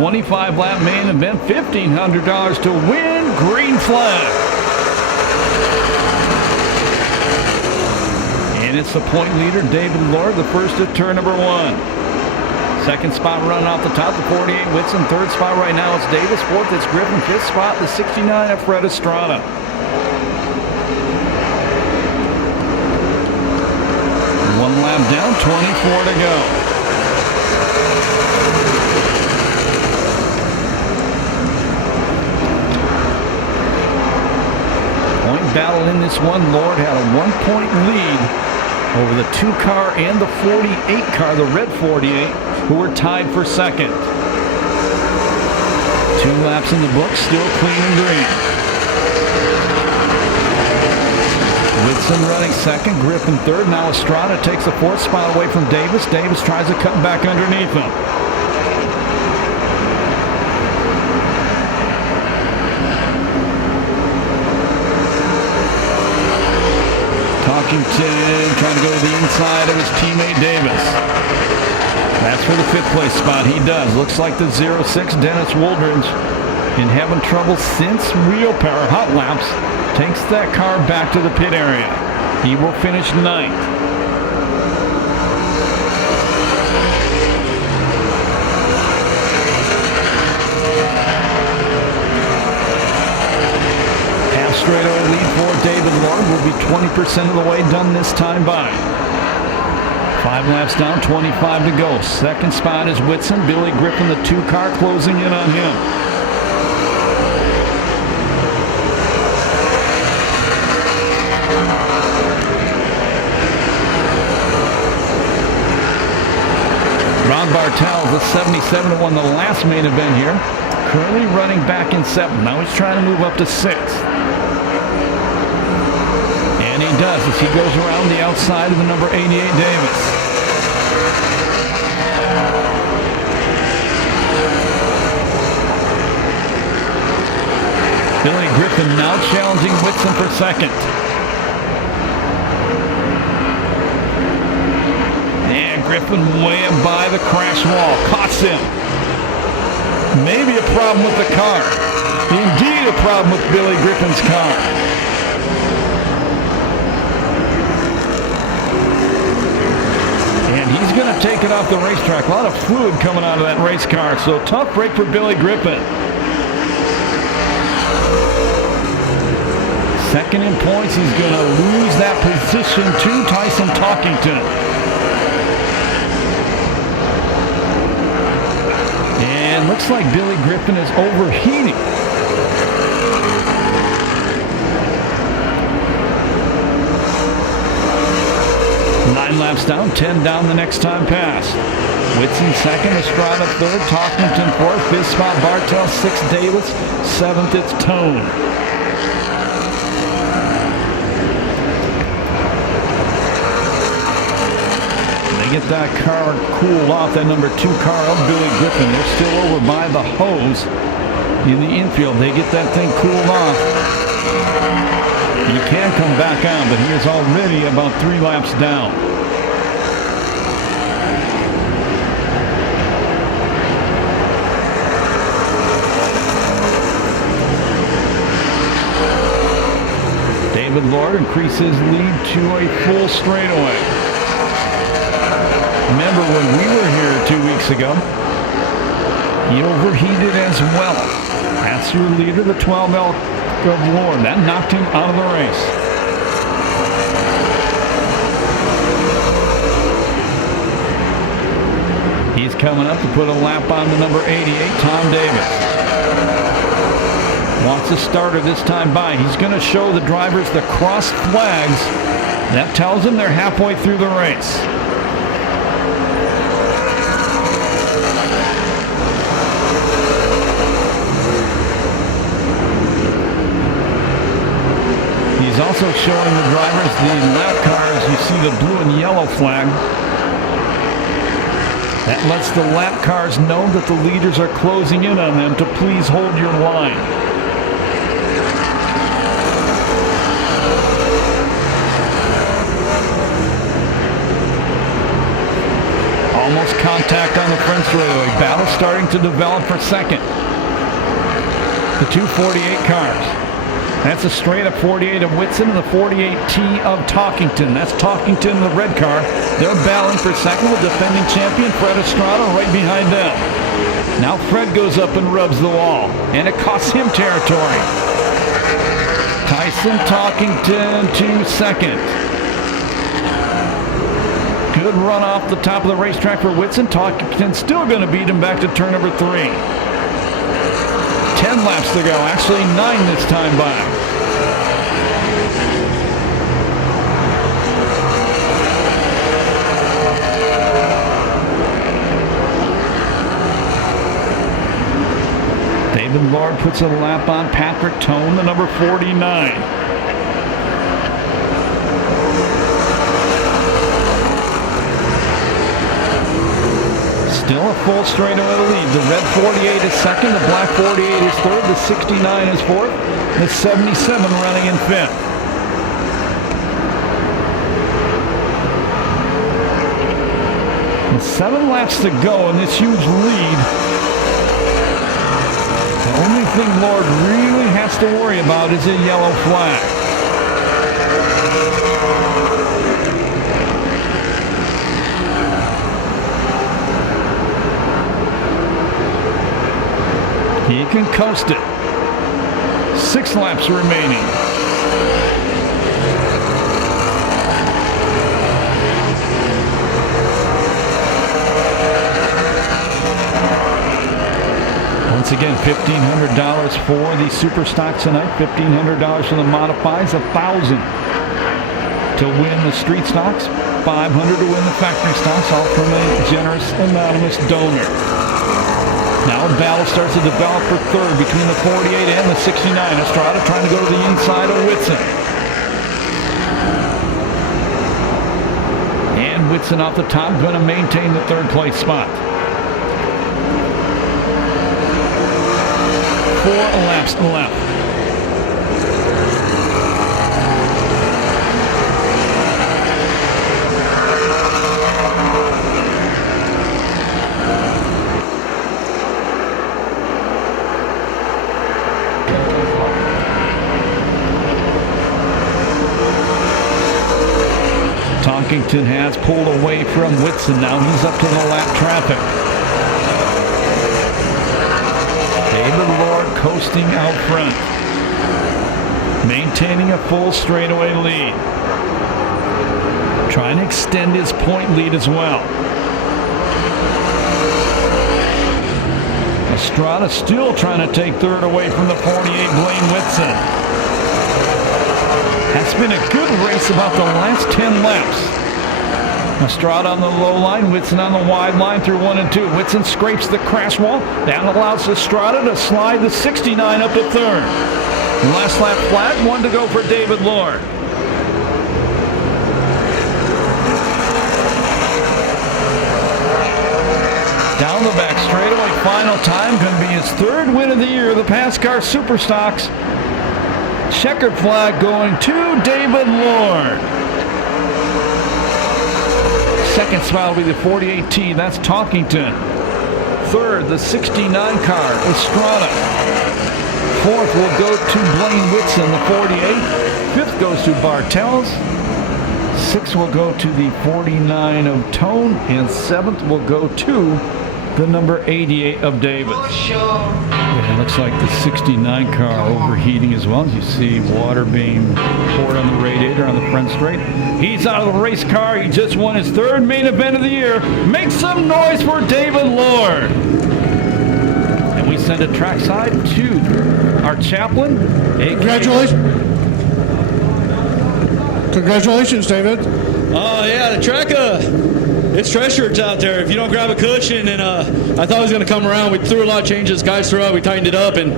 25-lap main event, $1,500 to win. Green flag. And it's the point leader, David Lord, the first at turn number 1. Second spot running off the top, the 48 Whitson. Third spot right now, it's Davis. Fourth, it's Griffin. Fifth spot, the 69 of Fred Estrada. One lap down, 24 to go. Point battle in this one. Lord had a 1-point lead over the 2-car and the 48-car, the red 48, who were tied for second. 2 laps in the book, still clean and green. Whitson running second, Griffin third. Now Estrada takes the 4th spot away from Davis. Davis tries to cut back underneath him. Talkington trying to go to the inside of his teammate Davis. That's for the 5th place spot. He does. Looks like the 06 Dennis Wooldridge in having trouble since Wheel Power Hot Laps takes that car back to the pit area. He will finish 9th. Straightaway lead for David Lord will be 20% of the way done this time by. 5 laps down, 25 to go. Second spot is Whitson. Billy Griffin, the 2-car, closing in on him. Ron Bartel, the 77 who won the last main event here, currently running back in 7th. Now he's trying to move up to 6th. And he does as he goes around the outside of the number 88 Davis. Billy Griffin now challenging Whitson for second. And Griffin way up by the crash wall. Costs him. Maybe a problem with the car. Indeed a problem with Billy Griffin's car. And he's going to take it off the racetrack. A lot of fluid coming out of that race car. So tough break for Billy Griffin. Second in points. He's going to lose that position to Tyson Talkington. And looks like Billy Griffin is overheating. Nine laps down, 10 down the next time pass. Whitson second, Estrada third, Talkington fourth, 5th spot Bartel, 6th Davis, 7th it's Tone. They get that car cooled off, that number 2 car of Billy Griffin. They're still over by the hose in the infield. They get that thing cooled off. He can come back on, but he is already about 3 laps down. David Lord increases lead to a full straightaway. Remember when we were here 2 weeks ago, he overheated as well. That's your leader, the 12L of Lord. That knocked him out of the race. He's coming up to put a lap on the number 88, Tom Davis. Wants a starter this time by. He's going to show the drivers the cross flags. That tells them they're halfway through the race. He's also showing the drivers the lap cars. You see the blue and yellow flag. That lets the lap cars know that the leaders are closing in on them to please hold your line. Almost contact on the front straightaway. Battle starting to develop for second. The 248 cars. That's a straight up 48 of Whitson and the 48T of Talkington. That's Talkington, the red car. They're battling for second with defending champion Fred Estrada right behind them. Now Fred goes up and rubs the wall, and it costs him territory. Tyson Talkington to second. Good run off the top of the racetrack for Whitson. Talkington still going to beat him back to turn number 3. 10 laps to go, actually 9 this time by. David Lord puts a lap on Patrick Tone, the number 49. Still a full straightaway lead. The red 48 is second, the black 48 is third, the 69 is fourth, the 77 running in fifth. And 7 laps to go in this huge lead. The only thing Lord really has to worry about is a yellow flag. He can coast it. 6 laps remaining. Once again, $1,500 for the Super Stock tonight. $1,500 for the Modifies. $1,000 to win the Street Stocks. $500 to win the Factory Stocks, all from a generous anonymous donor. Now a battle starts to develop for third between the 48 and the 69. Estrada trying to go to the inside of Whitson. And Whitson off the top, going to maintain the third place spot. 4 laps left. Talkington has pulled away from Whitson. Now he's up to the lap traffic. David Lord coasting out front. Maintaining a full straightaway lead. Trying to extend his point lead as well. Estrada still trying to take third away from the 48 Blaine Whitson. That's been a good race about the last 10 laps. Estrada on the low line, Whitson on the wide line through 1 and 2. Whitson scrapes the crash wall. That allows Estrada to slide the 69 up to third. Last lap flat, 1 to go for David Lord. Down the back straightaway, final time, going to be his 3rd win of the year, the PASCAR Super Stocks. Checkered flag going to David Lord. Second spot will be the 48T. That's Talkington. Third, the 69 car, Estrada. Fourth will go to Blaine Whitson, the 48. Fifth goes to Bartels. Sixth will go to the 49 of Tone. And seventh will go to the number 88 of Davis. Yeah, it looks like the 69 car overheating as well. As you see water being poured on the radiator on the front straight. He's out of the race car. He just won his 3rd main event of the year. Make some noise for David Lord. And we send it trackside to our chaplain. Congratulations. Congratulations, David. Oh, yeah, the track, it's treacherous out there. If you don't grab a cushion, and I thought it was going to come around. We threw a lot of changes. Guys threw out. We tightened it up, and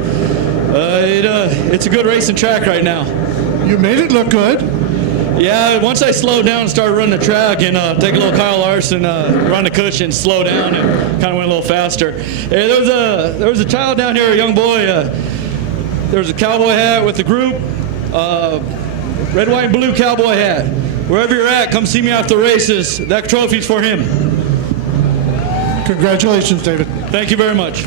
it's a good racing track right now. You made it look good. Yeah, once I slowed down and started running the track and take a little Kyle Larson, run the cushion, slow down, and kind of went a little faster. Hey, there was a child down here, a young boy. There was a cowboy hat with the group, red, white, and blue cowboy hat. Wherever you're at, come see me after the races. That trophy's for him. Congratulations, David. Thank you very much.